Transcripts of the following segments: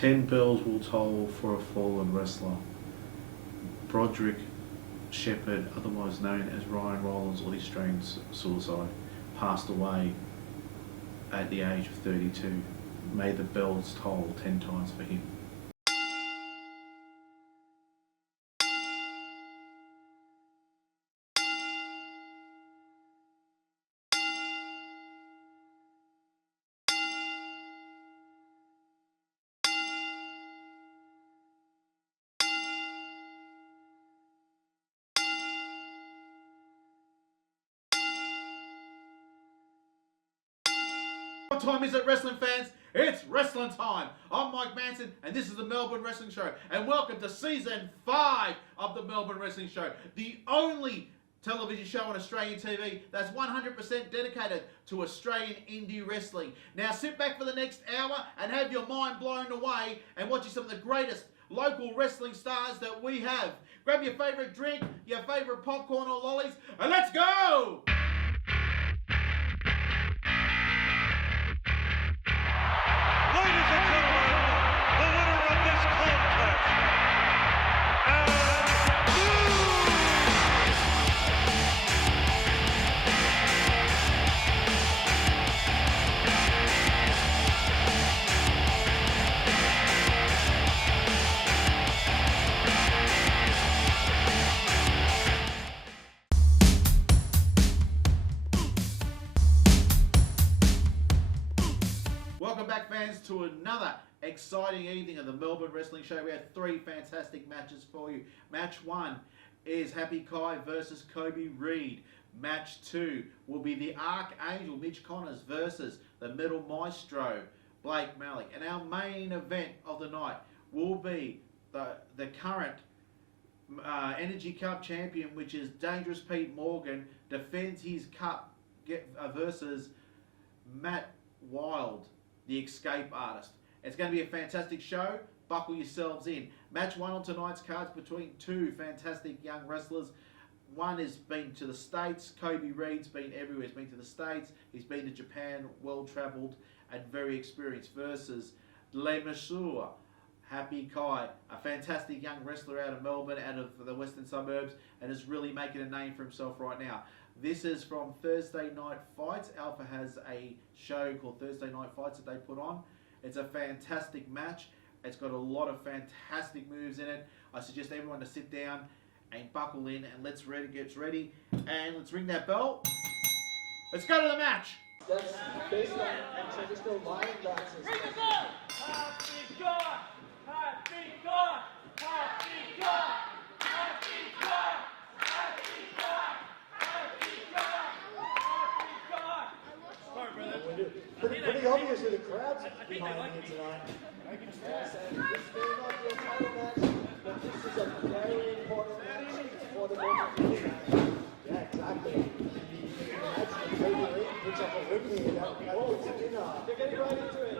10 bells will toll for a fallen wrestler. Broderick Shepherd, otherwise known as Ryan Rollins or the Australian Suicide, passed away at the age of 32. May the bells toll 10 times for him. What time is it, wrestling fans? It's wrestling time. I'm Mike Manson, and this is the Melbourne Wrestling Show. And welcome to Season 5 of the Melbourne Wrestling Show, the only television show on Australian TV that's 100% dedicated to Australian indie wrestling. Now sit back for the next hour and have your mind blown away and watch some of the greatest local wrestling stars that we have. Grab your favourite drink, your favourite popcorn or lollies, and let's go! Welcome back, fans, to another exciting evening of the Melbourne Wrestling Show. We have three fantastic matches for you. Match 1 is Happy Kai versus Reid. Match 2 will be the Archangel Mitch Connors versus the Metal Maestro Blake Malik. And our main event of the night will be the current Energy Cup champion, which is Dangerous Pete Morgan, defends his cup versus Matt Wild, the Escape Artist. It's going to be a fantastic show. Buckle yourselves in. Match 1 on tonight's cards between two fantastic young wrestlers. One has been to the States. Reid's been everywhere. He's been to the States. He's been to Japan, well-travelled and very experienced, versus Le Masseuse, Happy Kai, a fantastic young wrestler out of Melbourne, out of the western suburbs, and is really making a name for himself right now. This is from Thursday Night Fights. Alpha has a show called Thursday Night Fights that they put on. It's a fantastic match. It's got a lot of fantastic moves in it. I suggest everyone to sit down and buckle in, and let's get ready. And let's ring that bell. Let's go to the match. That's based on traditional lion dances. Ring the bell! Happy God! Happy God! Happy God! Happy God! Happy God! Happy God! Happy God! Sorry, brother. Pretty obvious with the crowds behind me tonight. Yes, and this may not be a title match, but this is a very important match for the Melbourne match. Yeah, exactly. Imagine Reid picks up a win here. It's a winner. They're getting right into it.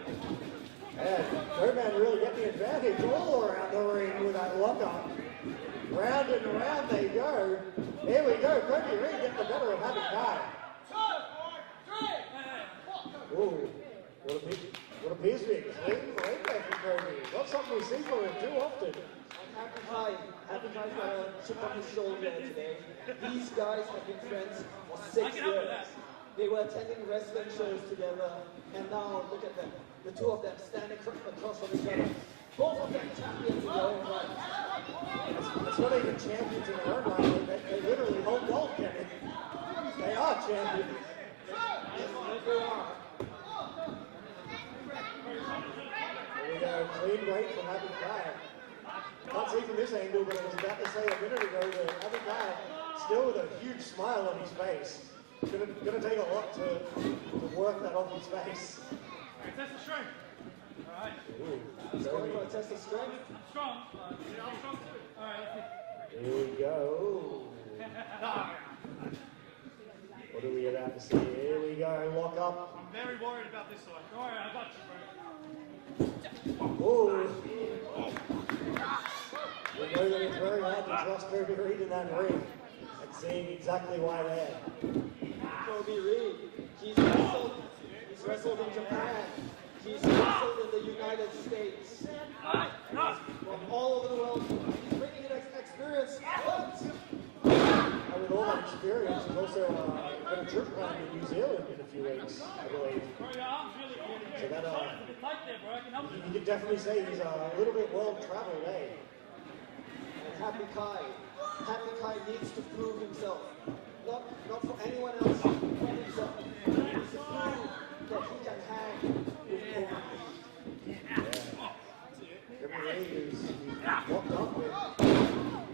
Yeah, Birdman really get the advantage all around the ring with that lockup. Round and round they go. Here we go. Reid getting the better of Happy Kai. Ooh, what appears to be a clean break there from Kobe. Not something we see from him too often. Happy Kai's got a chip on his shoulder today. These guys have been friends for 6 years. They were attending wrestling shows together, and now look at them. The two of them standing across from each other. Both of them champions in their own right. It's not even champions in their own right. They literally hold gold, Kenny. They are champions. Yes, they are. There we go, clean break from Happy Kai. Can't see from this angle, but I was about to say a minute ago that Happy Kai, still with a huge smile on his face. It's gonna take a lot to work that off his face. Alright, test the strength. Alright. He's going for a test of strength. I'm strong. I'm strong too. Alright. Here we go. What are we about to see? Here we go, lock up. I'm very worried about this side. Don't worry, I got you, bro. Ooh. We know that it's very hard to trust Reid in that ring. And seeing exactly why there. Reid, he's wrestled in Japan. He's wrestled in the United States. trip round in New Zealand in a few weeks, I believe. Bro, your arm's really good. So that, It's a bit tight there, bro. I can help you. you could definitely say he's a little bit world-traveled, eh? And Happy Kai needs to prove himself. Not for anyone else, for himself. He needs to prove that he can hang with Kobe. Reid is locked up with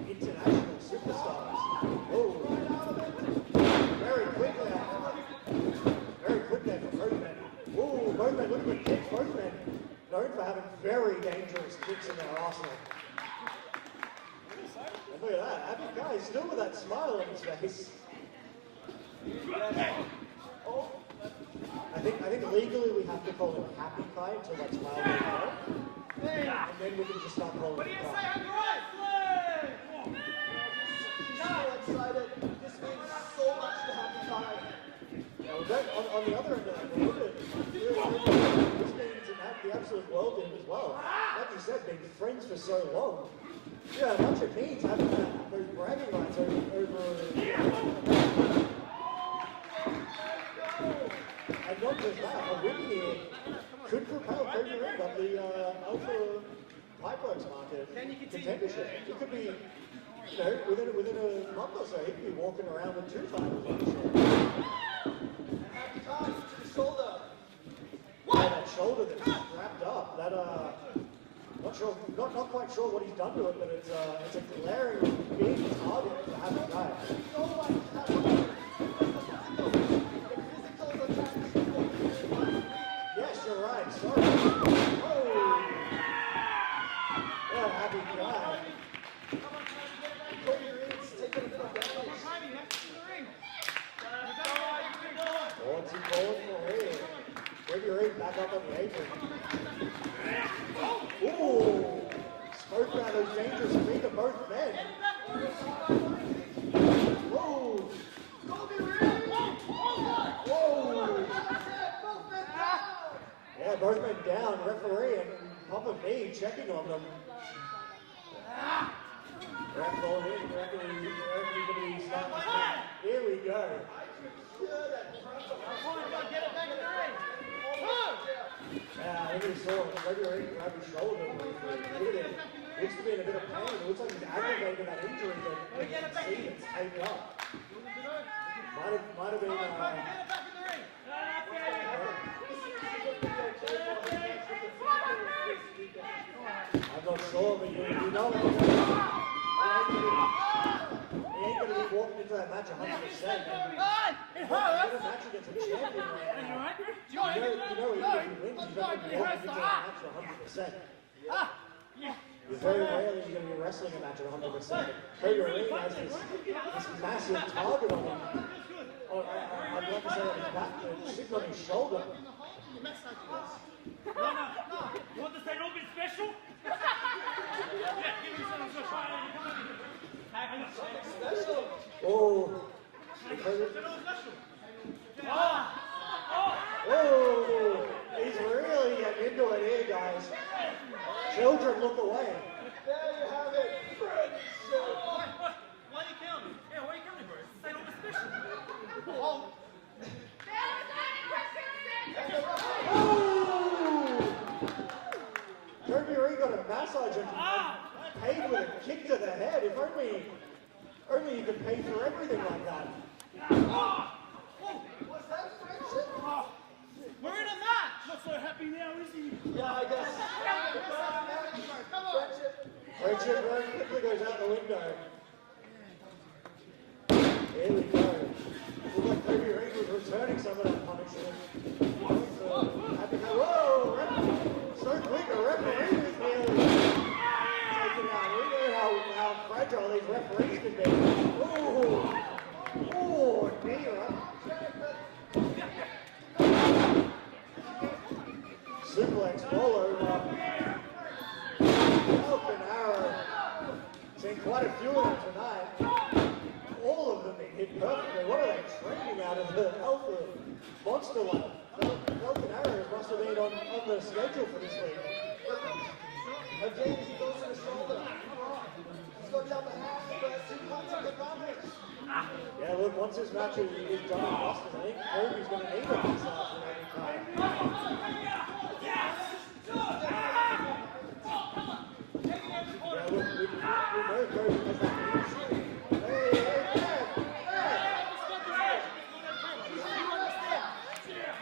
international superstars. Oh, very quick there. Very quick there for both men. Oh, both men, look at the kicks. Both men known for having very dangerous kicks in their arsenal. And look at that, Happy Guy still with that smile on his face. Oh, I think legally we have to call him Happy Kai until that smile goes away. And then we can just start calling him Kai. he's so excited. This means so much to Happy Kai. Now, on the other end of that, this means the absolute world to him as well. Like you said, been friends for so long. Yeah, a bunch of needs having those bragging rights over and not just that, a win here could propel Kobe Reid up the Alpha Pipeworks market contendership. It could be, you know, within a month or so, he could be walking around with 2 titles on his shoulder. Happy Kai to the shoulder. Yeah, that shoulder that's wrapped up. That not quite sure what he's done to it, but it's a glaring big target for Happy Kai. No one has the physical attacks. Yes, you're right. Sorry. Oh. Yeah, Happy Kai. Kobe Reid's taking a bit of damage. What's he calling for here? Kobe Reid back up on the apron. Ooh! Spoke about those dangerous feet of both men. Whoa! Whoa! Yeah, both men down. Referee and Papa V checking on them. Ref going in. Reckon he's going to be starting. Here we go. Yeah, I think we saw Kobe Reid grab his shoulder. Look at him. Looks to be in a bit of pain. It looks like he's aggravated that injury that you can see that's taped up. Might have been. I'm not sure, but you know he ain't going to be walking into that match 100%. It hurts! A match against a champion right now. You know if he wins, he's going to be walking into that match 100%. Very rarely you're going to be wrestling a match at 100%. Kobe Reid has this massive target on him. I'd like to say on his back, but sitting on his shoulder. No. You want to say a little bit special? Yeah, give me something special. Oh. Oh. He's really getting into it here, guys. Children, look away. There you have it. Why are you counting? Yeah, why are you counting, bro? Say a little bit special. Oh. Kobe Reid got a massage and paid with a kick to the head. If only you could pay for everything like that. Was that friendship? We're in a match. Not so happy now, is he? Yeah, I guess. Friendship very quickly goes out the window. Here we go. Looks like Kobe Reid was returning some of that punishment. Whoa! So quick, a referee was nearly taken out. We know how fragile these referees can be. Oh, knee right. Suplex all over. Open arrow. Seen quite a few of them tonight. All of them hit perfectly. What are they training out of the Alpha Monster one? Open arrow must have been on the schedule for this week. Again, he goes to the shoulder. He's got the upper hand, but he can't take advantage. Yeah, look, once this match is done and dusted, I think Kobe's going to need it this last one every time. Yeah, look, we know Kobe has that reach.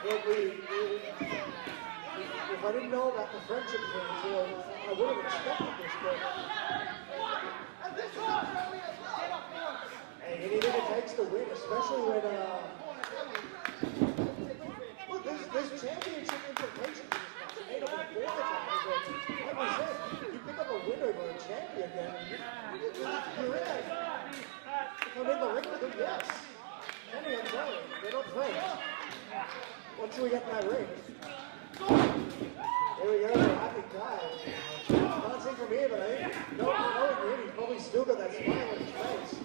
Look, if I didn't know about the friendship thing, I would have expected this, but... Hey, anything it takes to win, especially when, look, there's championship implications in this match. It may not be for the title, but like we said, you pick up a win over a champion, then you're in. If I'm in the ring with them, yes. Kenny, I'm sorry, they're not friends. Once we get in that ring. Here we go, happy guy. Can't see from here, but I think, knowing him, he's probably still got that smile on his face.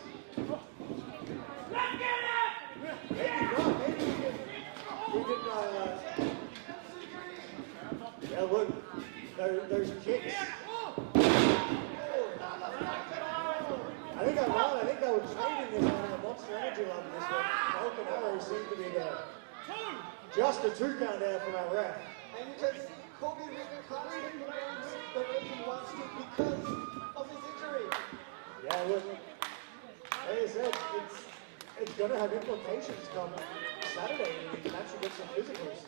Maybe not, maybe we can, yeah, look, there's kicks. I think I'm right, I think they were trading this out of the Monster Energy Love this one. Falcon Arrow seems to be there. Just a 2 count there from our ref. And you can see Kobe Reid constantly moves the way he wants to because of his injury. Yeah, look, like I said, it's going to have implications come Saturday when he can actually get some physicals.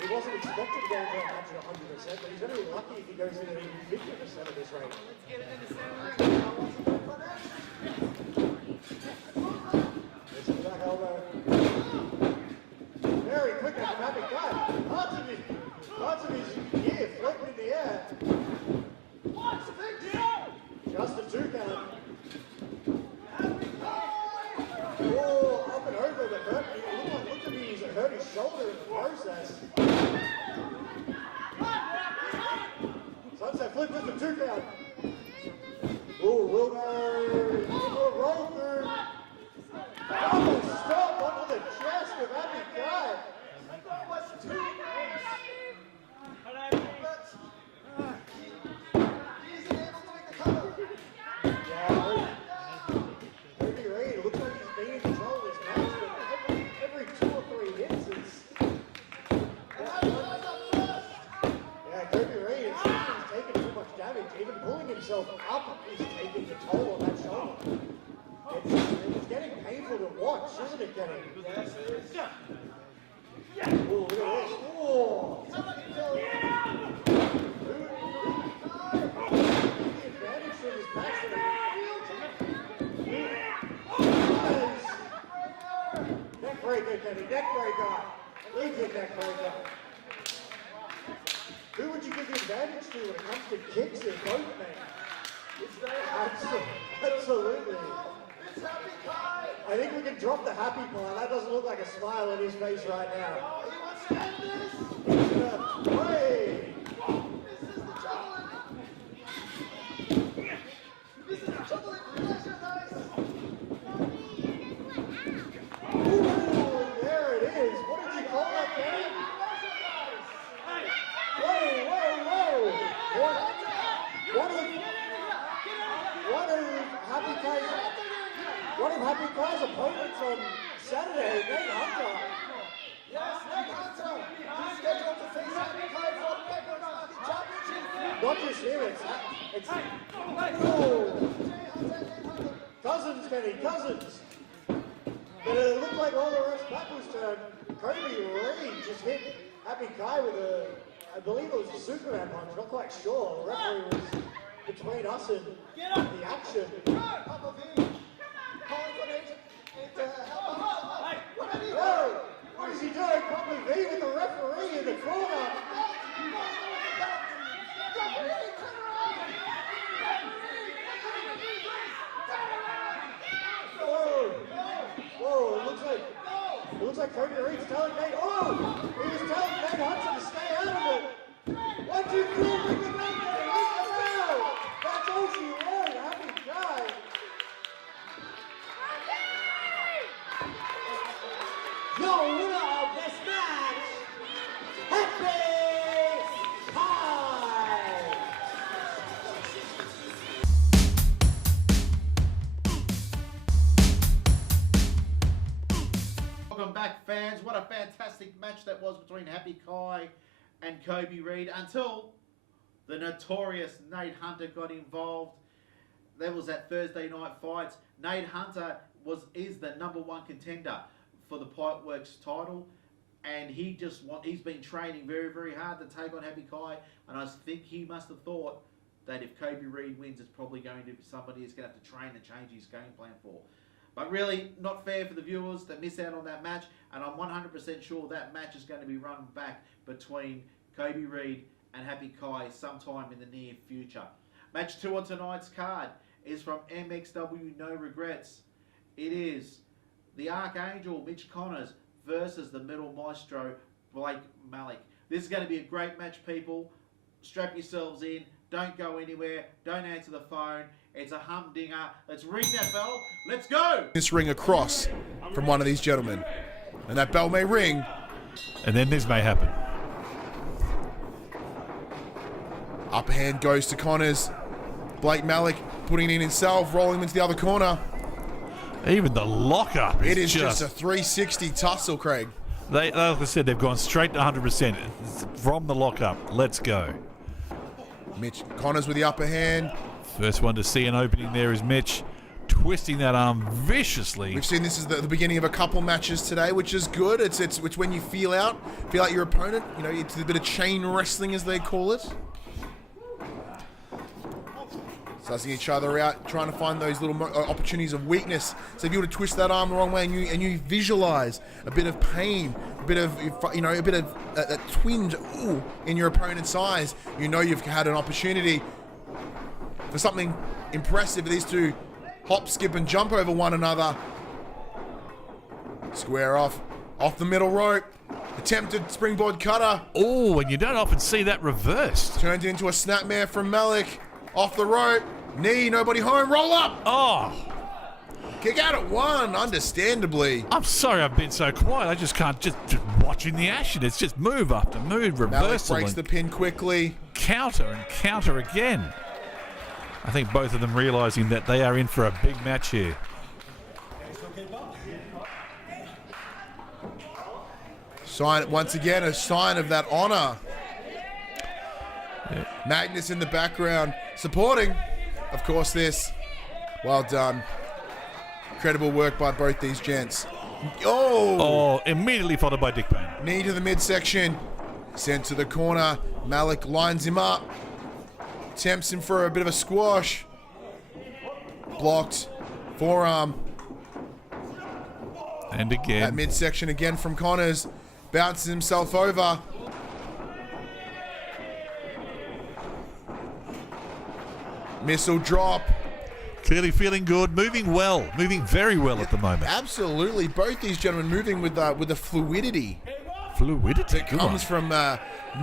He wasn't expected to go into that match at 100%, but he's going to be lucky if he goes in at even 50% of this rate. Let's get it in the center. There's a back elbow. Very quick and dramatic cut. Parts of his gear floating in the air. Just a 2 count. Oh, up and over the hurt. Look at me, he's hurt his shoulder in the process. Sunset flip with the 2 count. Oh, Wilmer. Roll through. Oh, stop onto the chest of Happy Guy. I thought it was 2 rounds. But he isn't able to make the cover. Yeah, Kobe Reid looks like he's been in control of this match, but every 2 or 3 hits is... Yeah, Kobe Reid, it seems he's taking too much damage. Even pulling himself up is taking the toll on that shoulder. It's getting painful to watch, isn't it, Kenny? Yes, it is. Oh, look at this. Oh! The advantage for this match that neck breaker, Kenny, neck breaker. Legit neck breaker. Who would you give the advantage to when it comes to kicks in both men? Absolutely. It's Happy Kai. I think we can drop the happy pie. That doesn't look like a smile on his face right now. Oh, he wants to end this. He's gonna pray. This is the trouble in pleasure, guys. Ooh, there it is. What did you call that, Kenny? Whoa, whoa, whoa. One of Happy Kai's opponents on Saturday, Nate Hunter. Yes, Nate Hunter. He's scheduled to face Happy Kai for the Pipeworks Market Championship. Not just him, it's Cousins, Kenny, Cousins. But it looked like all the refs back was turned. Kobe Reid just hit Happy Kai with I believe it was a Superman punch, not quite sure. The referee was between us and the action. Papa V. Calling for Nate to help out. Whoa! What is he doing? Papa V with the referee in the corner. Whoa! It looks like Kobe Reid's telling Nate. Oh! He was telling Nate Hunter to stay out of it. 1, 2, 3, ring the bell, ring the bell. That's all she wrote. Happy guy. Your winner of this match, Happy Kai! back, fans. What a fantastic match that was between Happy Kai and Kobe Reid until the notorious Nate Hunter got involved. That was at Thursday Night Fights. Nate Hunter is the #1 contender for the Pipeworks title, and he's been training very, very hard to take on Happy Kai, and I think he must have thought that if Kobe Reid wins, it's probably going to be somebody he's going to have to train and change his game plan for. But really, not fair for the viewers to miss out on that match, and I'm 100% sure that match is going to be run back between Kobe Reid and Happy Kai sometime in the near future. Match 2 on tonight's card is from MXW No Regrets. It is the Archangel Mitch Connors versus the Metal Maestro Blake Malik. This is going to be a great match, people. Strap yourselves in. Don't go anywhere. Don't answer the phone. It's a humdinger. Let's ring that bell. Let's go. This ring across from one of these gentlemen. And that bell may ring. And then this may happen. Upper hand goes to Connors. Blake Malik putting it in himself, rolling him into the other corner. Even the lockup. It is just a 360 tussle, Craig. Like I said, they've gone straight to 100% from the lockup. Let's go. Mitch Connors with the upper hand. First one to see an opening there is Mitch, twisting that arm viciously. We've seen this is the beginning of a couple matches today, which is good. It's when you feel out your opponent. You know, it's a bit of chain wrestling, as they call it. Sussing each other out, trying to find those little opportunities of weakness. So if you were to twist that arm the wrong way and you visualize a bit of pain, a bit of a twinge in your opponent's eyes, you know you've had an opportunity for something impressive. These two hop, skip, and jump over one another. Square off the middle rope. Attempted springboard cutter. Oh, and you don't often see that reversed. Turned into a snapmare from Malik. Off the rope. Knee, nobody home. Roll up. Oh. Kick out at one, understandably. I'm sorry I've been so quiet. I just can't, just watching the action. It's just move after move, reversal. Malik breaks the pin quickly. Counter and counter again. I think both of them realizing that they are in for a big match here. Once again, a sign of that honor. Yeah. Magnus in the background, supporting, of course, this. Well done. Incredible work by both these gents. Oh, immediately followed by Dick Payne. Knee to the midsection. Sent to the corner. Malik lines him up. Tempts him for a bit of a squash. Blocked. Forearm. And again. That midsection again from Connors. Bounces himself over. Missile drop. Clearly feeling good, moving well, moving very well at the moment. Absolutely, both these gentlemen moving with the fluidity. Fluidity that comes from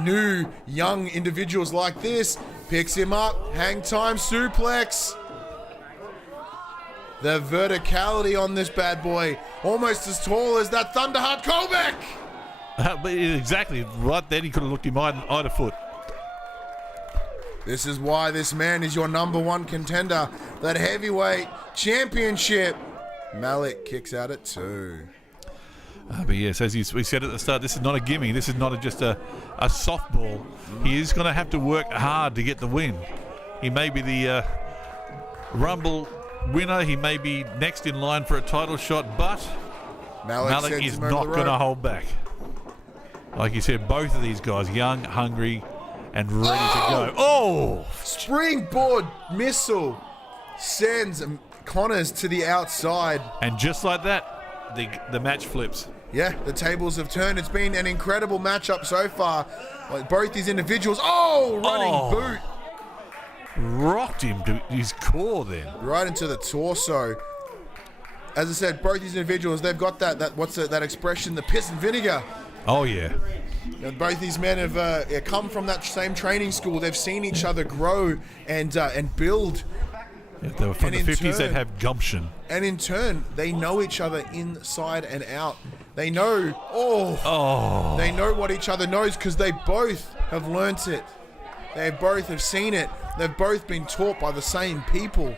new, young individuals like this. Picks him up, hang time, suplex. The verticality on this bad boy, almost as tall as that Thunderheart Colbeck. Exactly, right then he could have looked him eye to foot. This is why this man is your #1 contender. That heavyweight championship. Malik kicks out at 2. But yes, as we said at the start, this is not a gimme. This is not just a softball. He is going to have to work hard to get the win. He may be the Rumble winner. He may be next in line for a title shot, but Malik is not going to hold back. Like you said, both of these guys, young, hungry, and ready to go. Oh! Springboard missile sends Connors to the outside. And just like that, the match flips. Yeah, the tables have turned. It's been an incredible matchup so far. Like both these individuals. Oh, running boot. Rocked him to his core then. Right into the torso. As I said, both these individuals, they've got that expression, the piss and vinegar. Oh, yeah. And both these men have come from that same training school. They've seen each other grow and build. Yeah, they were from the 50s, they'd have gumption. And in turn, they know each other inside and out. They know, they know what each other knows because they both have learnt it. They both have seen it. They've both been taught by the same people.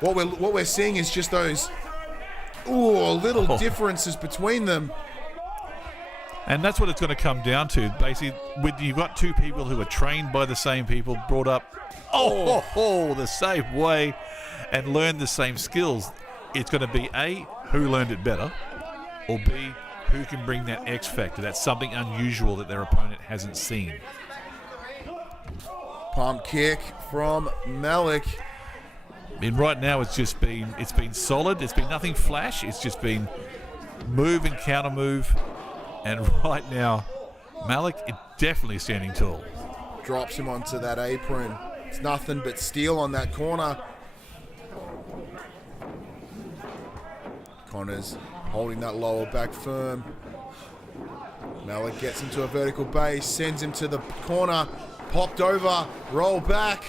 What we're seeing is just those Ooh, little differences between them. And that's what it's going to come down to. Basically, you've got two people who are trained by the same people, brought up the same way, and learned the same skills. It's going to be A, who learned it better, or B, who can bring that X factor. That's something unusual that their opponent hasn't seen. Pump kick from Malik. I mean, right now it's been solid. It's been nothing flash. It's just been move and counter move. And right now, Malik is definitely standing tall. Drops him onto that apron. It's nothing but steel on that corner. Connors holding that lower back firm. Malik gets into a vertical base, sends him to the corner, popped over, roll back.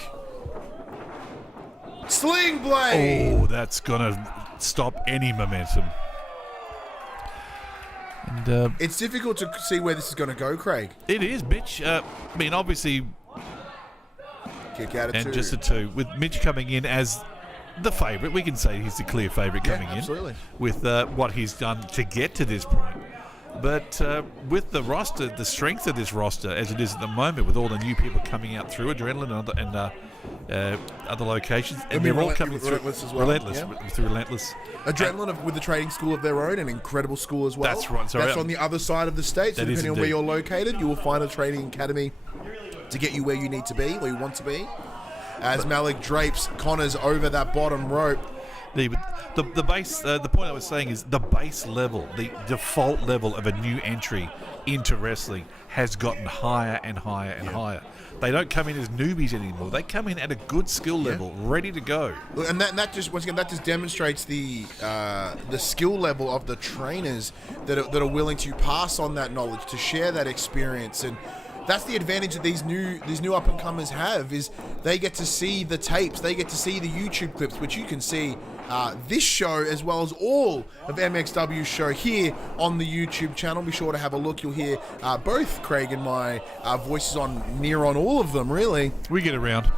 Sling blade! Oh, that's going to stop any momentum. And it's difficult to see where this is going to go, Craig. It is, Mitch. I mean, obviously, kick out of and two. Just a two. With Mitch coming in as the favourite, we can say he's the clear favourite coming absolutely. in with what he's done to get to this point. But with the roster, the strength of this roster as it is at the moment, with all the new people coming out through Adrenaline and other locations, and they're all coming through Relentless as well. through Relentless. Adrenaline with the trading school of their own, an incredible school as well. That's right. Sorry, That's on the other side of the state, so that is depending on where indeed. you're located, you will find a training academy to get you where you need to be, where you want to be. As Malik drapes Connors over that bottom rope. The base. The point I was saying is the base level, the default level of a new entry into wrestling has gotten higher and higher and higher. They don't come in as newbies anymore. They come in at a good skill level, ready to go. And that just once again that just demonstrates the skill level of the trainers that are willing to pass on that knowledge, to share that experience. And that's the advantage that these new up and comers have, is they get to see the tapes, they get to see the YouTube clips, which you can see this show as well as all of MXW's show here on the YouTube channel. Be sure to have a look. You'll hear both Craig and my voices on all of them, really. We get around.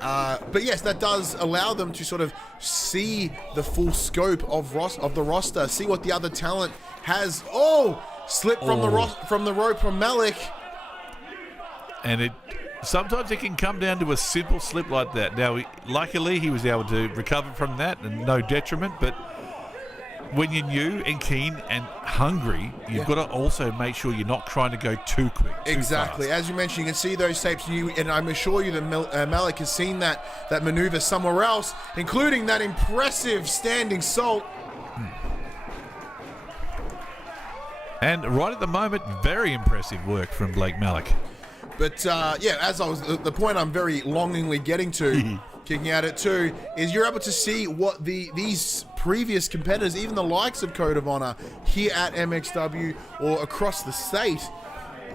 But yes, that does allow them to sort of see the full scope of the roster, see what the other talent has. Slip from the rope from Malik. And sometimes it can come down to a simple slip like that. Now, luckily, he was able to recover from that and no detriment. But when you're new and keen and hungry, you've got to also make sure you're not trying to go too quick. Exactly. Fast. As you mentioned, you can see those tapes, and I'm assure you that Malik has seen that maneuver somewhere else, including that impressive standing salt. And right at the moment, very impressive work from Blake Malik. But as the point I'm very longingly getting to, kicking out at two, is you're able to see what these previous competitors, even the likes of Code of Honor here at MXW or across the state,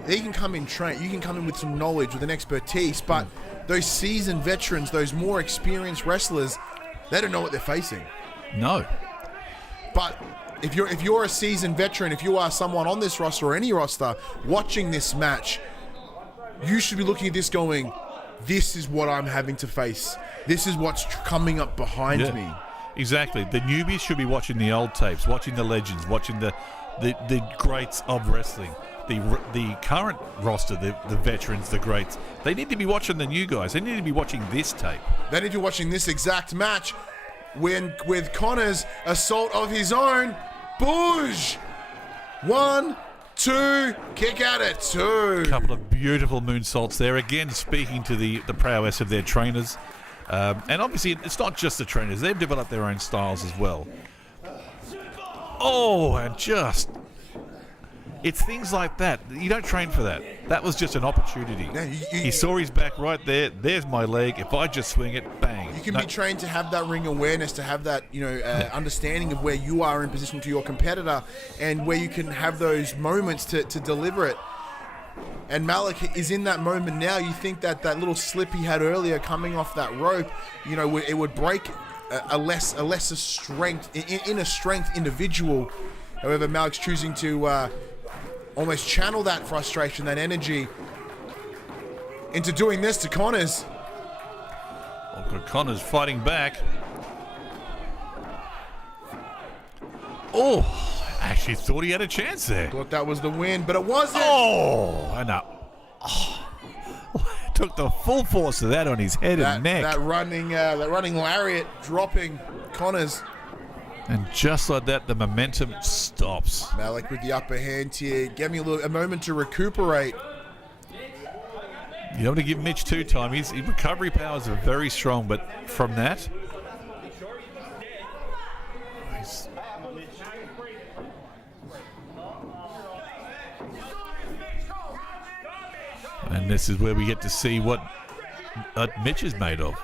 they can come in trained. You can come in with some knowledge, with an expertise, but those seasoned veterans, those more experienced wrestlers, they don't know what they're facing. No. But if you're a seasoned veteran, if you are someone on this roster or any roster watching this match, you should be looking at this going, this is what I'm having to face. This is what's coming up behind me. Exactly. The newbies should be watching the old tapes, watching the legends, watching the greats of wrestling. The current roster, the veterans, the greats, they need to be watching the new guys. They need to be watching this tape. They need to be watching this exact match with Connors' assault of his own. Boosh! 1, 2, kick out at 2. Couple of beautiful moonsaults there. Again, speaking to the prowess of their trainers. And obviously, it's not just the trainers. They've developed their own styles as well. It's things like that. You don't train for that. That was just an opportunity. Yeah, he saw his back right there. There's my leg. If I just swing it, bang. You can be trained to have that ring awareness, to have that understanding of where you are in position to your competitor, and where you can have those moments to deliver it. And Malik is in that moment now. You think that little slip he had earlier coming off that rope, it would break a lesser strength in a strength individual. However, Malik's choosing to almost channel that frustration, that energy, into doing this to Connors. Connors fighting back. Oh, I actually thought he had a chance there. Thought that was the win, but it wasn't. Oh, and up. Oh. Took the full force of that on his head and neck. That running lariat dropping Connors. And just like that, the momentum stops. Malik with the upper hand here. Give me a moment to recuperate. You don't want to give Mitch too time. His recovery powers are very strong, but from that, and this is where we get to see what Mitch is made of.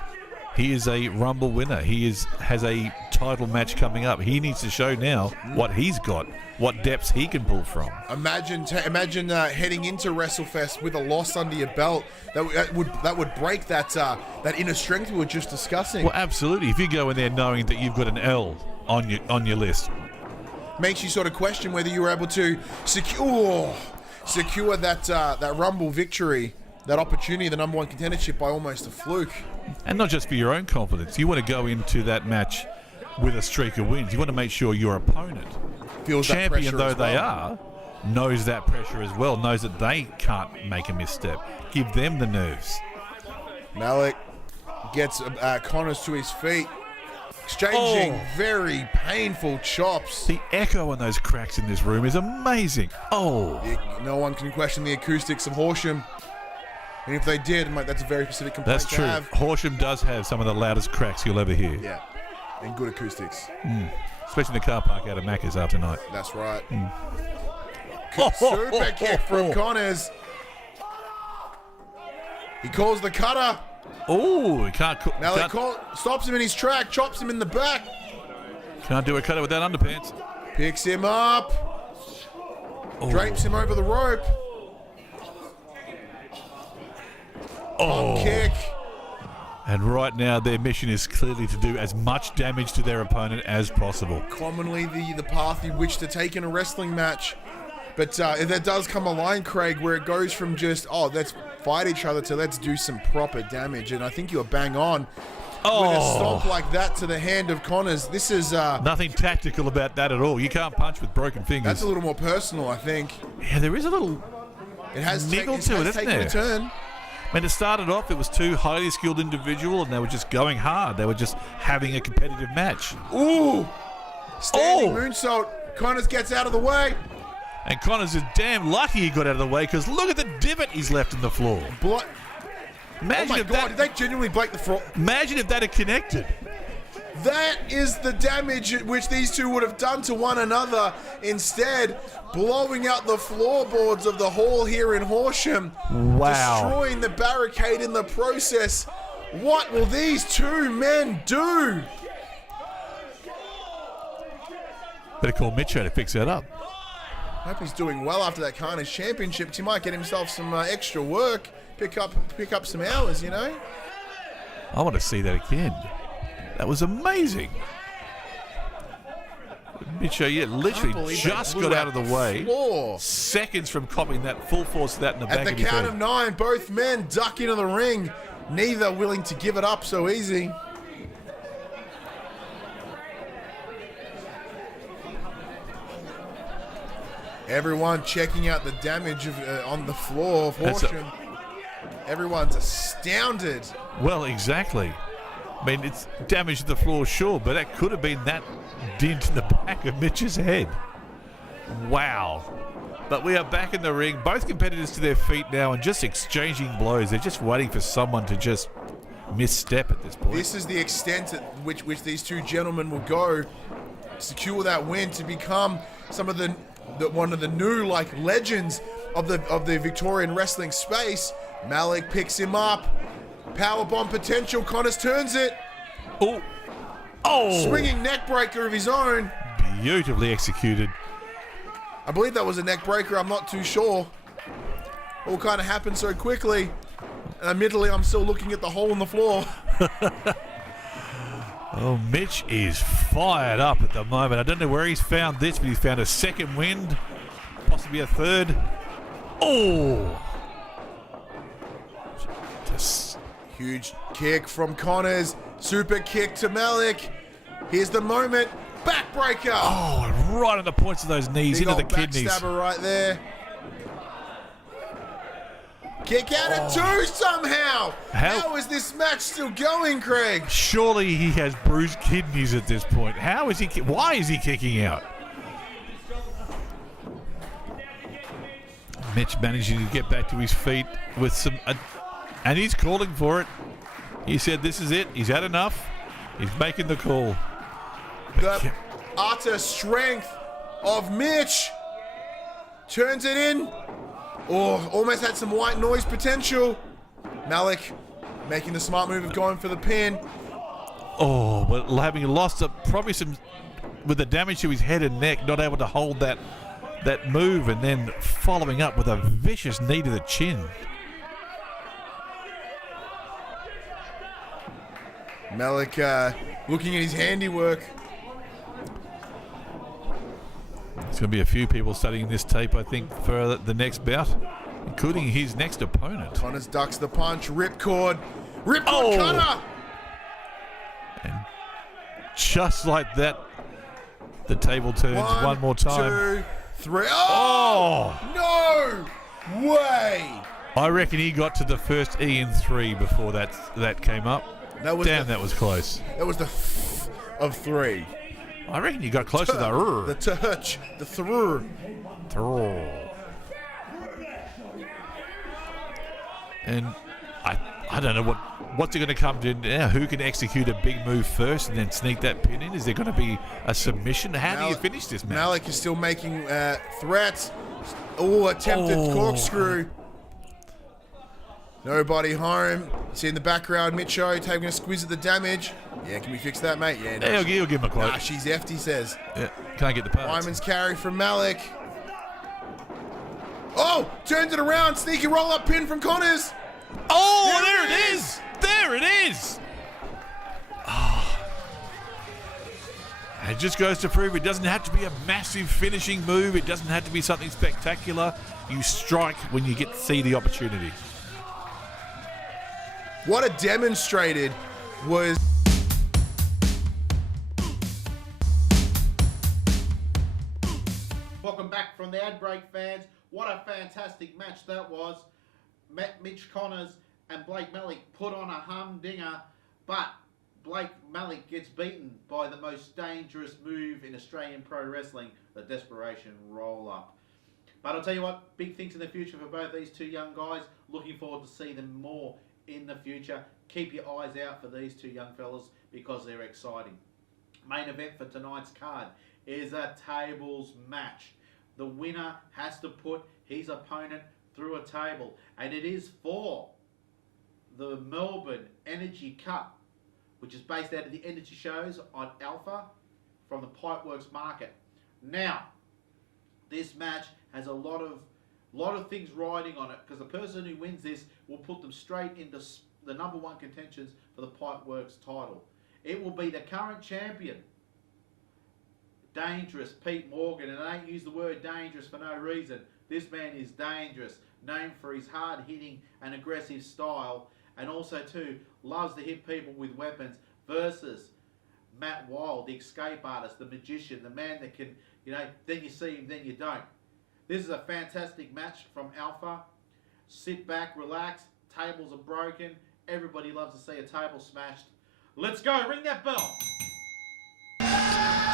He is a Rumble winner. He has a title match coming up. He needs to show now what he's got, what depths he can pull from. Imagine heading into WrestleFest with a loss under your belt. That would break that inner strength we were just discussing. Well, absolutely. If you go in there knowing that you've got an L on your list, makes you sort of question whether you were able to secure that Rumble victory, that opportunity, the number one contendership by almost a fluke. And not just for your own confidence. You want to go into that match with a streak of wins. You want to make sure your opponent, feels champion though they well. are, knows that pressure as well, knows that they can't make a misstep. Give them the nerves. Malik gets Connors to his feet, exchanging very painful chops. The echo on those cracks in this room is amazing. Oh. No one can question the acoustics of Horsham. And if they did, that's a very specific complaint That's true. to have. Horsham does have some of the loudest cracks you'll ever hear. Yeah, and good acoustics. Especially in the car park out of Macca's after night. That's right. Super kick from Connors. He calls the cutter. Oh, he can't. Malik stops him in his track, chops him in the back. Can't do a cutter without underpants. Picks him up. Drapes him over the rope. Kick. And right now their mission is clearly to do as much damage to their opponent as possible. Commonly the path you wish to take in a wrestling match. But there does come a line, Craig, where it goes from just, let's fight each other to let's do some proper damage. And I think you're bang on with a stomp like that to the hand of Connors. This is... nothing tactical about that at all. You can't punch with broken fingers. That's a little more personal, I think. Yeah, there is a little niggle to it, isn't there? A turn. When it started off, it was two highly skilled individuals, and they were just going hard. They were just having a competitive match. Ooh! Standing moonsault. Connors gets out of the way. And Connors is damn lucky he got out of the way, because look at the divot he's left in the floor. Imagine if did they genuinely break the floor? Imagine if that had connected. That is the damage which these two would have done to one another. Instead, blowing out the floorboards of the hall here in Horsham. Wow. Destroying the barricade in the process. What will these two men do? Better call Mitcho to fix that up. I hope he's doing well after that Carnage Championship. He might get himself some extra work. Pick up some hours, you know? I want to see that again. That was amazing. Mitcho, literally just got out of the way. Seconds from copping that full force of that in the back of At his the count head. of 9, both men duck into the ring. Neither willing to give it up so easy. Everyone checking out the damage on the floor of Horsham. Everyone's astounded. Well, exactly. I mean, it's damage to the floor, sure, but that could have been that dent in the back of Mitch's head. Wow. But we are back in the ring. Both competitors to their feet now and just exchanging blows. They're just waiting for someone to just misstep at this point. This is the extent at which these two gentlemen will go. Secure that win to become some of one of the new legends of the Victorian wrestling space. Malik picks him up. Powerbomb potential. Connors turns it. Oh! Swinging neck breaker of his own. Beautifully executed. I believe that was a neck breaker. I'm not too sure. All kind of happened so quickly. And admittedly, I'm still looking at the hole in the floor. Oh, Mitch is fired up at the moment. I don't know where he's found this, but he's found a second wind, possibly a third. Oh! Just huge kick from Connors. Super kick to Malik. Here's the moment. Backbreaker. Oh, right on the points of those knees, Big into the old kidneys. backstabber right there. Kick out at 2 somehow. How is this match still going, Craig? Surely he has bruised kidneys at this point. How is he? Why is he kicking out? Mitch managing to get back to his feet with some, and he's calling for it. He said, "This is it. He's had enough." He's making the call. The utter strength of Mitch turns it in. Oh, almost had some white noise potential. Malik making the smart move of going for the pin. Oh, but having lost probably some with the damage to his head and neck, not able to hold that move, and then following up with a vicious knee to the chin. Malik looking at his handiwork. There's going to be a few people studying this tape, I think, for the next bout, including his next opponent. Connors ducks the punch. Ripcord. Ripcord cutter. And just like that, the table turns one more time. 2, 3. Oh! No way! I reckon he got to the first E in 3 before that came up. That was close. That was the of 3. I reckon you got close to the The touch. The thrrr. And I don't know what's it going to come to now. Who can execute a big move first and then sneak that pin in? Is there going to be a submission? How do you finish this match? Malik is still making threats. Attempted corkscrew. Nobody home. See in the background, Mitcho taking a squeeze at the damage. Yeah, can we fix that, mate? Yeah, no. He'll give him a quote. Nah, she's effed, he says. Yeah, can't get the parts. Wyman's carry from Malik. Oh, turns it around. Sneaky roll-up pin from Connors. Oh, there it is. There it is. Oh. It just goes to prove it doesn't have to be a massive finishing move. It doesn't have to be something spectacular. You strike when you get to see the opportunity. What it demonstrated was... Welcome back from the ad break, fans. What a fantastic match that was. Mitch Connors and Blake Malik put on a humdinger, but Blake Malik gets beaten by the most dangerous move in Australian pro wrestling, the desperation roll-up. But I'll tell you what, big things in the future for both these two young guys. Looking forward to see them more in the future. Keep your eyes out for these two young fellas because they're exciting. Main event for tonight's card is a tables match. The winner has to put his opponent through a table, and it is for the Melbourne Energy Cup, which is based out of the energy shows on Alpha from the Pipeworks market. Now, this match has a lot of things riding on it, because the person who wins this will put them straight into the number one contentions for the Pipeworks title. It will be the current champion, Dangerous Pete Morgan, and I don't use the word dangerous for no reason. This man is dangerous, known for his hard-hitting and aggressive style, and also too loves to hit people with weapons, versus Matt Wild, the escape artist, the magician, the man that can, then you see him, then you don't. This is a fantastic match from Alpha. Sit back, relax, tables are broken, everybody loves to see a table smashed. Let's go, ring that bell.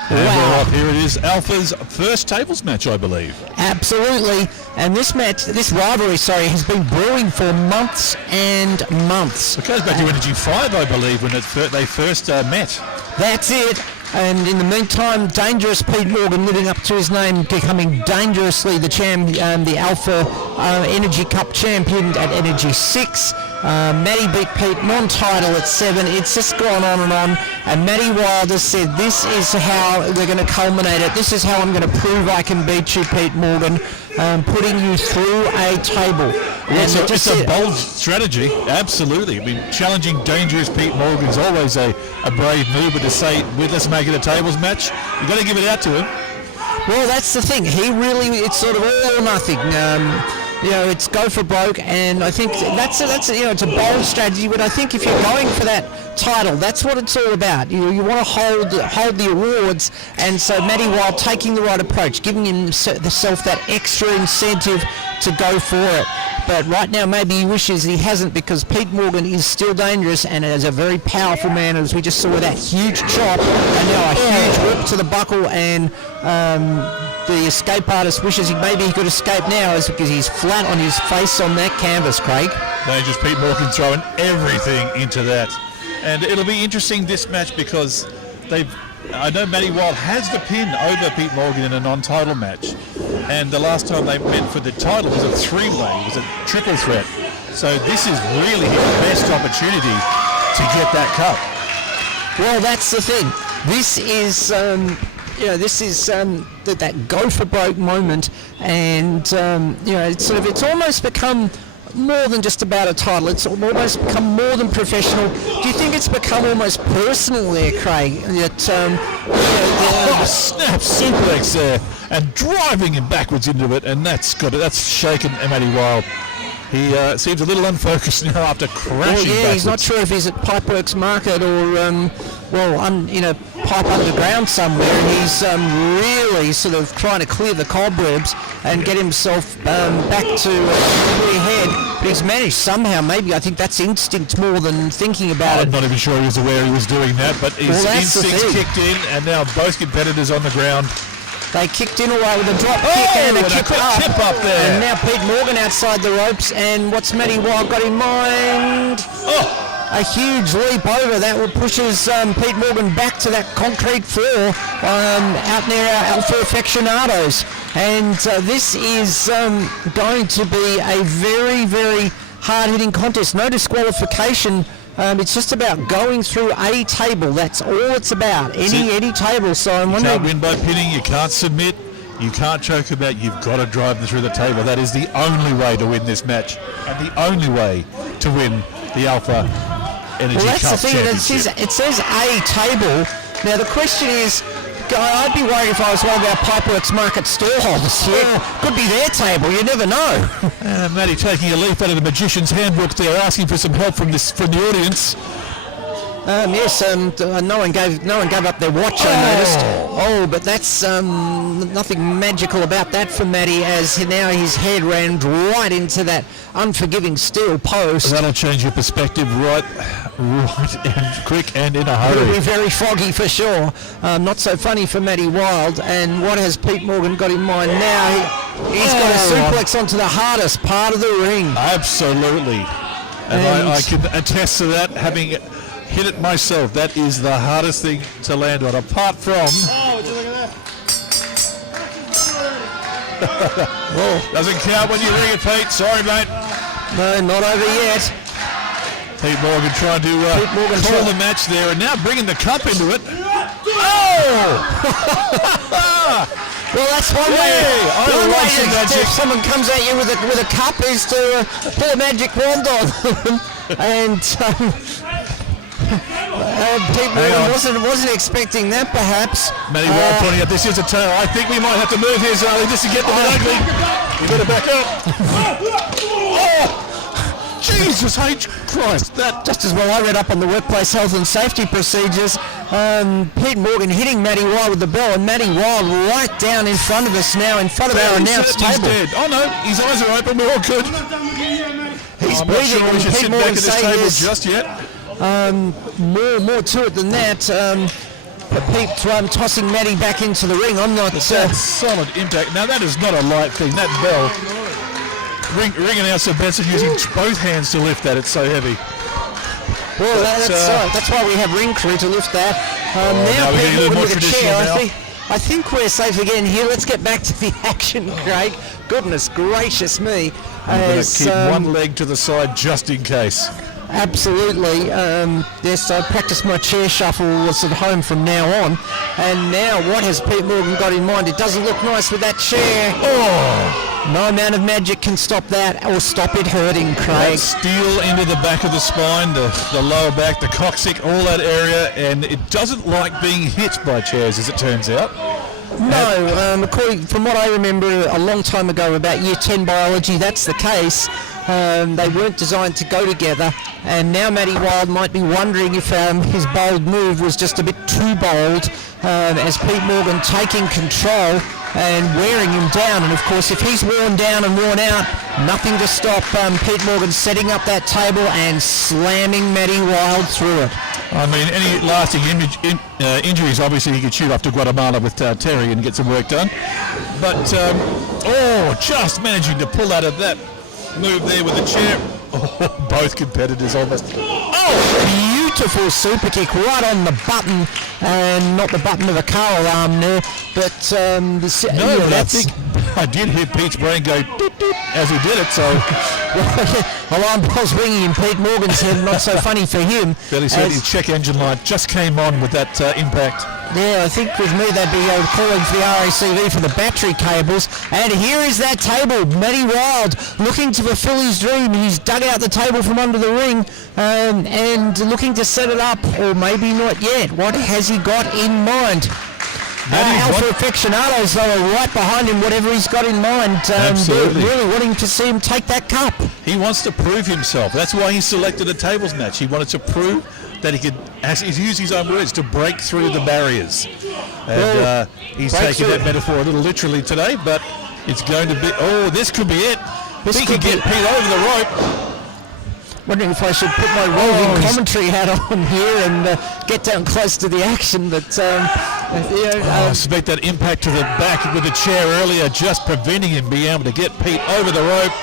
And we're off. Here it is, Alpha's first tables match, I believe. Absolutely, and this rivalry, has been brewing for months and months. It goes back to Energy 5, I believe, when they first met. That's it. And in the meantime, Dangerous Pete Morgan, living up to his name, becoming dangerously the Alpha Energy Cup champion at Energy 6. Matty beat Pete non-title at 7. It's just gone on and on. And Matty Wild has said, this is how we're going to culminate it. This is how I'm going to prove I can beat you, Pete Morgan, putting you through a table. It's a bold strategy, absolutely. I mean, challenging Dangerous Pete Morgan's always a brave move, but to say, let's make it a tables match, you've got to give it out to him. Well, that's the thing. It's sort of all or nothing. it's go for broke, and I think that's it's a bold strategy. But I think if you're going for that title, that's what it's all about. You want to hold the awards, and so Matty Wild taking the right approach, giving himself that extra incentive to go for it. But right now, maybe he wishes he hasn't, because Pete Morgan is still dangerous and is a very powerful man, as we just saw that huge chop, and now a huge whip to the buckle, and the Escape Artist wishes he could escape now, is because he's flat on his face on that canvas, Craig. Dangerous Pete Morgan throwing everything into that. And it'll be interesting, this match, because I know Matty Wild has the pin over Pete Morgan in a non-title match, and the last time they met for the title was a three-way, it was a triple threat. So this is really his best opportunity to get that cup. Well, that's the thing. This is that go for broke moment, and it's almost become more than just about a title. It's almost become more than professional. Do you think it's become almost personal there, Craig? Snap suplex there, and driving him backwards into it, and that's shaken Matty Wild. He seems a little unfocused now after crashing backwards. He's not sure if he's at Pipeworks Market or Pipe Underground somewhere, and he's really sort of trying to clear the cobwebs and get himself back to clear head. But he's managed somehow. Maybe I think that's instinct more than thinking about it. I'm not even sure he was aware he was doing that, but his instincts kicked in, and now both competitors on the ground. They kicked in away with a drop kick and a kick up there. And now Pete Morgan outside the ropes, and what's Matty Wild got in mind? A huge leap over that will pushes Pete Morgan back to that concrete floor out near our Alpha Aficionados. And this is going to be a very, very hard-hitting contest. No disqualification. It's just about going through a table. That's all it's about. Any table. So I'm wondering. You can't win by pinning. You can't submit. You can't choke him out. You've got to drive them through the table. That is the only way to win this match, and the only way to win the Alpha Energy Cup Championship. It says a table. Now the question is, I'd be worried if I was one of our Pipeworks Market storeholders here. Could be their table, you never know. Matty taking a leaf out of the Magician's Handbook there, asking for some help from the audience. No one gave up their watch, I noticed. But that's nothing magical about that for Matty, as now his head ran right into that unforgiving steel post. That'll change your perspective right and quick and in a hurry. It'll be very foggy for sure. Not so funny for Matty Wild. And what has Pete Morgan got in mind now? He's got a suplex onto the hardest part of the ring. Absolutely. And I can attest to that, having hit it myself. That is the hardest thing to land on, apart from... Doesn't count when you ring it, Pete. Sorry, mate. No, not over yet. Pete Morgan trying to call the match there, and now bringing the cup into it. Well, that's one way. If someone comes at you with a cup, is to pull a magic wand on them. And Pete Morgan wasn't expecting that, perhaps. Matty Wild pointing out this is a turn. I think we might have to move here, Charlie, just to get the ugly. You better back up. Jesus H. Christ, that just as well I read up on the workplace health and safety procedures. Pete Morgan hitting Matty Wild with the bell, and Matty Wild right down in front of us now, in front of our announced table. Dead. Oh no, his eyes are open, we're all good. He's breathing, sure we should sit back at this table just yet. More to it than that. Pete tossing Matty back into the ring. I'm not... That's solid impact. Now that is not a light thing, that bell. Ring announcer Benson using both hands to lift that. It's so heavy. Well, that's why we have ring crew to lift that. Now we're getting a little more traditional now. I think we're safe again here. Let's get back to the action, Craig. Goodness gracious me. I'm going to keep one leg to the side just in case. Absolutely. Yes, I practice my chair shuffles at home from now on. And now what has Pete Morgan got in mind? It doesn't look nice with that chair. No amount of magic can stop that or stop it hurting, Craig. That steel into the back of the spine, the lower back, the coccyx, all that area, and it doesn't like being hit by chairs, as it turns out. No, from what I remember a long time ago about Year 10 biology, that's the case. They weren't designed to go together, and now Matty Wild might be wondering if his bold move was just a bit too bold, as Pete Morgan taking control and wearing him down. And of course, if he's worn down and worn out, nothing to stop Pete Morgan setting up that table and slamming Matty Wild through it. I mean, any lasting injuries, obviously he could shoot off to Guatemala with Terry and get some work done. But, just managing to pull out of that move there with the chair. Oh, both competitors almost. Oh, beautiful super kick right on the button, and not the button of a Carl arm there, but I think I did hear Pete's brain go doot, doot, as he did it, so alarm bells ringing in Pete Morgan's head, not so funny for him. Fairly certain his check engine light just came on with that impact. Yeah, I think with me they'd be calling for the RACV for the battery cables. And here is that table. Matty Wild looking to fulfill his dream. He's dug out the table from under the ring and looking to set it up, or maybe not yet. What has he got in mind? Alpha Aficionados, though, are right behind him, whatever he's got in mind. Absolutely. They're really wanting to see him take that cup. He wants to prove himself. That's why he selected a tables match. He wanted to prove that he could, as he's used his own words, to break through the barriers. And he's taking that metaphor a little literally today, but it's going to be, this could be it. He could get Pete over the rope. Wondering if I should put my roving commentary hat on here and get down close to the action, but I suspect that impact to the back with the chair earlier just preventing him being able to get Pete over the rope.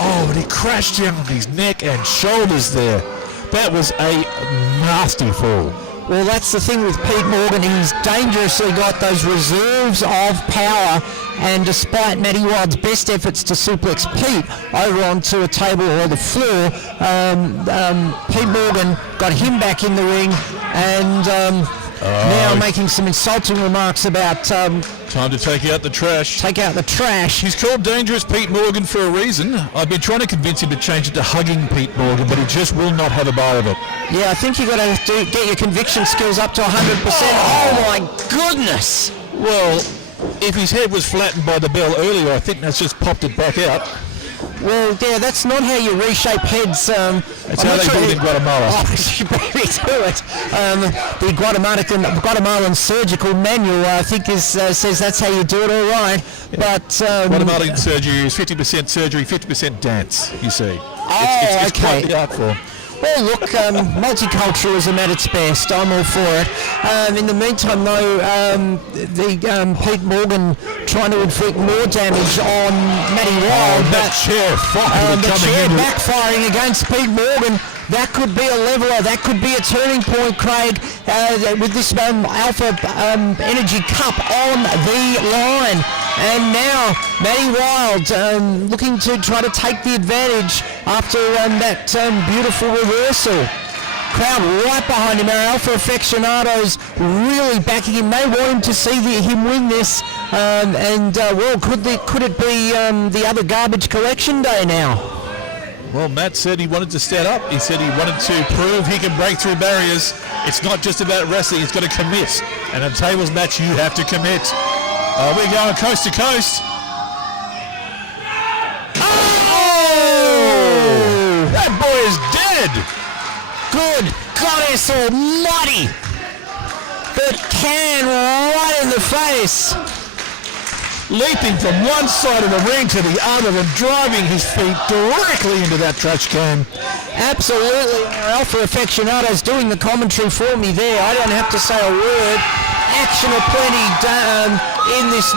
And he crashed him with his neck and shoulders there. That was a nasty fall. Well, that's the thing with Pete Morgan. He's dangerously got those reserves of power, and despite Matty Wild's best efforts to suplex Pete over onto a table or the floor, Pete Morgan got him back in the ring and now making some insulting remarks about time to take out the trash. Take out the trash. He's called Dangerous Pete Morgan for a reason. I've been trying to convince him to change it to Hugging Pete Morgan, but he just will not have a bar of it. Yeah, I think you've got to get your conviction skills up to 100%. Oh my goodness! Well, if his head was flattened by the bell earlier, I think that's just popped it back out. Well, yeah, that's not how you reshape heads. That's how they do it in Guatemala. Oh, you better do it. The Guatemalan surgical manual, I think, says that's how you do it, all right. Yeah. But Guatemalan surgery is 50% surgery, 50% dance, you see. It's okay. quite the art form. Well, look, multiculturalism at its best. I'm all for it. In the meantime, though, Pete Morgan trying to inflict more damage on Matty Wild. That chair backfiring against Pete Morgan. That could be a leveler. That could be a turning point, Craig, with this Alpha Energy Cup on the line. And now Matty Wild looking to try to take the advantage after that beautiful reversal. Crowd right behind him. Our Alpha Aficionados really backing him. They want him to see him win this. Could it be the other garbage collection day now? Well, Matt said he wanted to stand up. He said he wanted to prove he can break through barriers. It's not just about wrestling. He's got to commit. And in a tables match, you have to commit. We're going coast to coast. Oh! That boy is dead. Good goddess almighty. That can right in the face. Leaping from one side of the ring to the other and driving his feet directly into that trash can. Absolutely. Our Alpha Aficionados doing the commentary for me there. I don't have to say a word. Action aplenty in this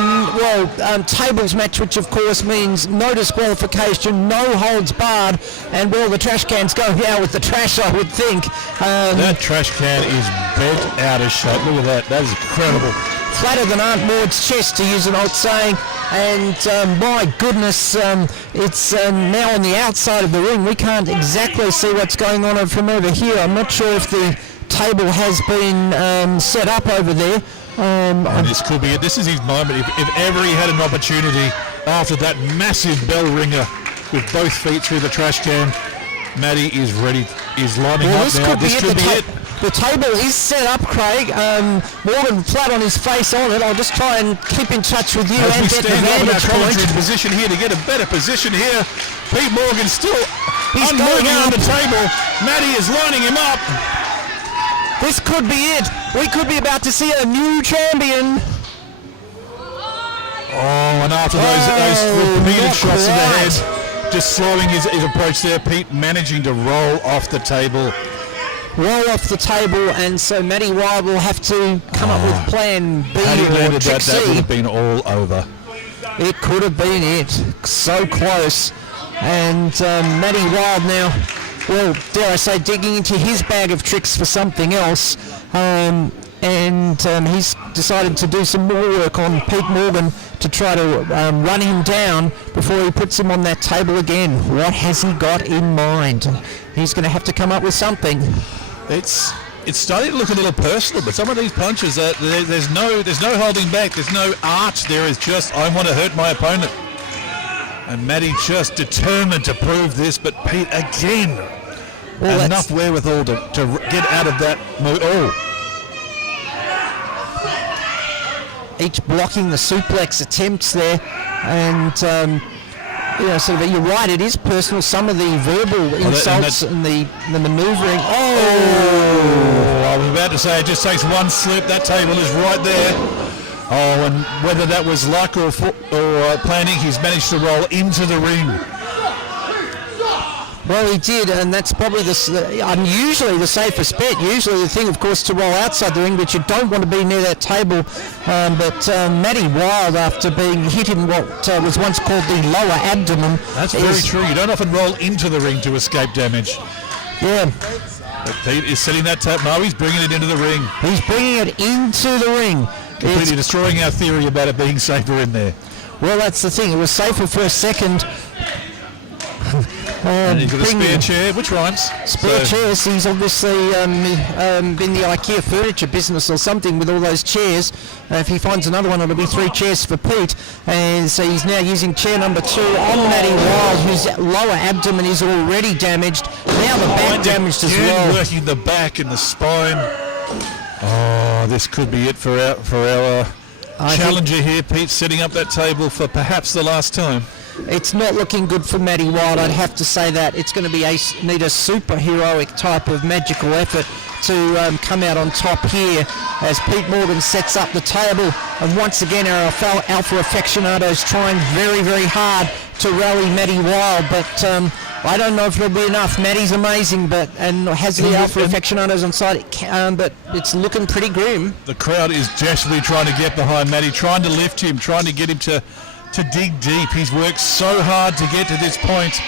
tables match, which of course means no disqualification, no holds barred, and the trash can's going out with the trash, I would think. That trash can is bent out of shape. Look at that. That is incredible. Flatter than Aunt Maud's chest, to use an old saying. And my goodness, it's now on the outside of the ring. We can't exactly see what's going on from over here. I'm not sure if the table has been set up over there. This could be it. This is his moment. If ever he had an opportunity after that massive bell ringer with both feet through the trash can, Matty is ready. Is lining up now. This could be it. The table is set up, Craig. Morgan flat on his face on it. I'll just try and keep in touch with you As and we get the stand up in our vantage point. commentary position here to get a better position here. Pete Morgan still He's unmoving going on up. the table. Matty is lining him up. This could be it. We could be about to see a new champion. Oh, and after those repeated not shots to the quite. head, just slowing his approach there, Pete managing to roll off the table. Roll off the table, and so Matty Wild will have to come up with plan B Had he or landed trick that, that would C. have been all over. It could have been it. So close. And Matty Wild now, well, dare I say, digging into his bag of tricks for something else. He's decided to do some more work on Pete Morgan to try to run him down before he puts him on that table again. What has he got in mind? He's going to have to come up with something. It's starting to look a little personal, but some of these punches, there's no holding back. There's no arch. There is just, I want to hurt my opponent. And Matty just determined to prove this, but Pete again, Well, enough wherewithal to get out of that mode. Oh, each blocking the suplex attempts there, and sort of, you're right, it is personal. Some of the verbal insults and the maneuvering. Oh, I was about to say, it just takes one slip. That table is right there. Oh, and whether that was luck or planning, he's managed to roll into the ring. Well, he did, and that's probably unusually the safest bet. Usually the thing, of course, to roll outside the ring, but you don't want to be near that table. But Matty Wild, after being hit in what was once called the lower abdomen. That's very true. You don't often roll into the ring to escape damage. Yeah. But Pete is setting that tap. No, he's bringing it into the ring. He's bringing it into the ring. Completely destroying our theory about it being safer in there. Well, that's the thing. It was safer for a second. And he's got a spare chair, which rhymes. Spare chairs. He's obviously in the IKEA furniture business or something with all those chairs. If he finds another one, it'll be 3 chairs for Pete. And so he's now using chair number 2 on Matty Wild, whose lower abdomen is already damaged. Now the back damaged as well. Working the back and the spine. Oh, this could be it for our challenger here. Pete setting up that table for perhaps the last time. It's not looking good for Matty Wild, I'd have to say that. It's going to need a superheroic type of magical effort to come out on top here as Pete Morgan sets up the table. And once again, our Alpha aficionados trying very, very hard to rally Matty Wild, but I don't know if it'll be enough. Matty's amazing, and has the Alpha aficionados on side, but it's looking pretty grim. The crowd is desperately trying to get behind Matty, trying to lift him, trying to get him to dig deep. He's worked so hard to get to this point,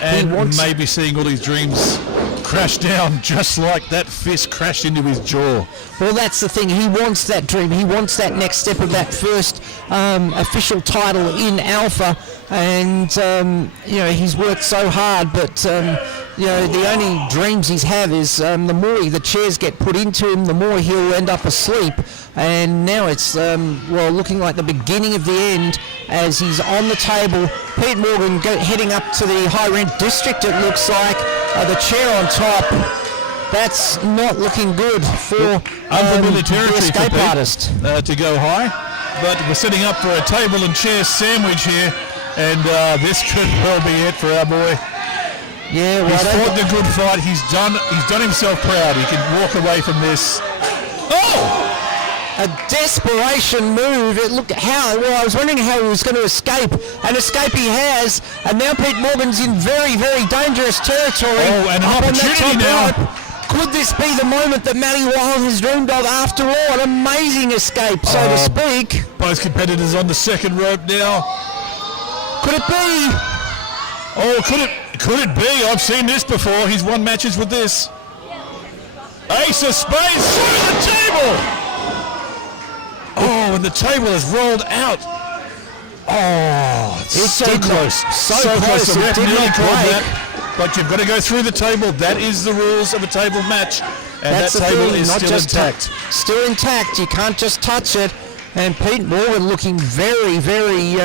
and maybe seeing all his dreams crash down just like that fist crashed into his jaw. Well, that's the thing. He wants that dream. He wants that next step of that first official title in Alpha, and he's worked so hard, but the only dreams he's have is the more the chairs get put into him, the more he'll end up asleep. And now it's looking like the beginning of the end as he's on the table. Pete Morgan heading up to the high rent district, it looks like. The chair on top. That's not looking good for unfamiliar territory the Escape for Pete, Artist to go high. But we're setting up for a table and chair sandwich here, and this could well be it for our boy. Yeah, well, he's fought the good fight. He's done himself proud. He can walk away from this. Oh! A desperation move. I was wondering how he was going to escape. An escape he has, and now Pete Morgan's in very, very dangerous territory. Oh, and an opportunity now. Could this be the moment that Matty Wild has dreamed of after all? An amazing escape, so to speak. Both competitors on the second rope now. Could it be? Oh, could it be? I've seen this before. He's won matches with this. Ace of spades through the table. Oh, and the table has rolled out. Oh, it's so close. So close. It did not break. But you've got to go through the table. That is the rules of a table match. And that's that table is not still just intact. Still intact. You can't just touch it. And Pete Morgan looking very, very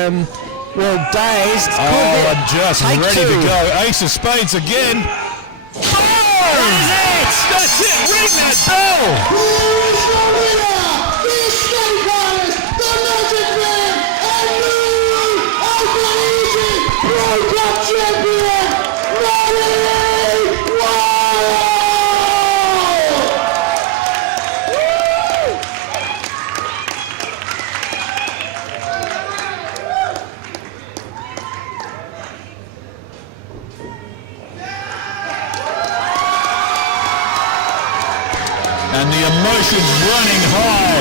dazed. Oh, I'm just ready to go. Ace of spades again. Oh! That is it! That's it. Ring that bell. Here is the winner, the Escape Artist, the Magic Man, and new Australian Pro Cup Champion, Matty Wild! And the emotions running high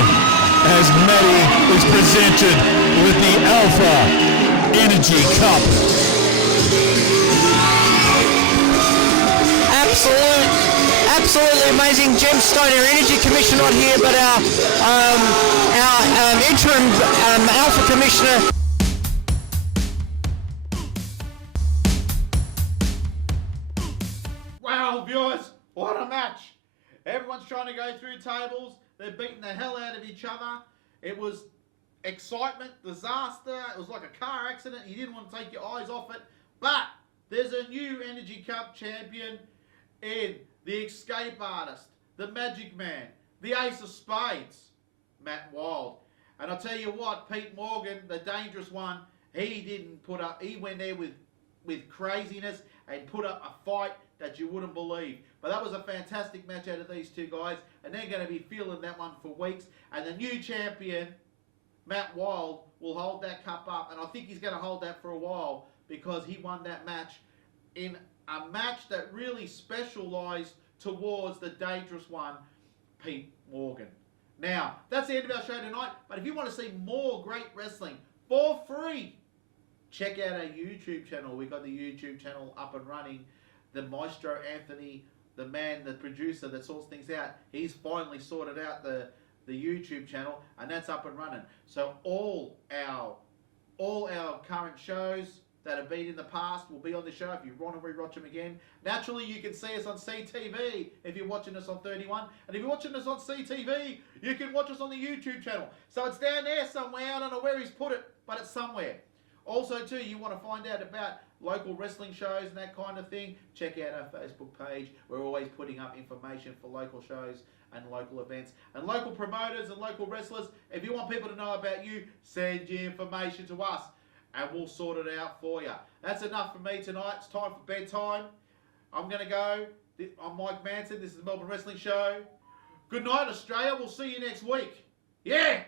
as Matty is presented with the Alpha Energy Cup. Absolutely amazing. Gemstone, our Energy Commissioner, not here, but our interim Alpha Commissioner. Wow, viewers, what a match. Everyone's trying to go through tables. They're beating the hell out of each other. It was excitement, disaster. It was like a car accident. You didn't want to take your eyes off it. But there's a new Energy Cup champion in the Escape Artist, the Magic Man, the Ace of Spades, Matt Wild. And I'll tell you what, Pete Morgan, the dangerous one, he went there with craziness and put up a fight that you wouldn't believe. But that was a fantastic match out of these two guys, and they're going to be feeling that one for weeks. And the new champion, Matt Wild, will hold that cup up, and I think he's going to hold that for a while because he won that match in a match that really specialised towards the dangerous one, Pete Morgan. Now, that's the end of our show tonight, but if you want to see more great wrestling for free, check out our YouTube channel. We've got the YouTube channel up and running. The Maestro Anthony, the man, the producer that sorts things out, he's finally sorted out the YouTube channel, and that's up and running. So all our current shows that have been in the past will be on the show if you want to rewatch them again. Naturally, you can see us on CTV if you're watching us on 31, and if you're watching us on CTV, you can watch us on the YouTube channel. So it's down there somewhere. I don't know where he's put it, but it's somewhere. Also, too, you want to find out about local wrestling shows and that kind of thing, check out our Facebook page. We're always putting up information for local shows and local events and local promoters and local wrestlers. If you want people to know about you, send your information to us and we'll sort it out for you. That's enough for me tonight. It's time for bedtime. I'm going to go. I'm Mike Manson. This is the Melbourne Wrestling Show. Good night, Australia. We'll see you next week. Yeah!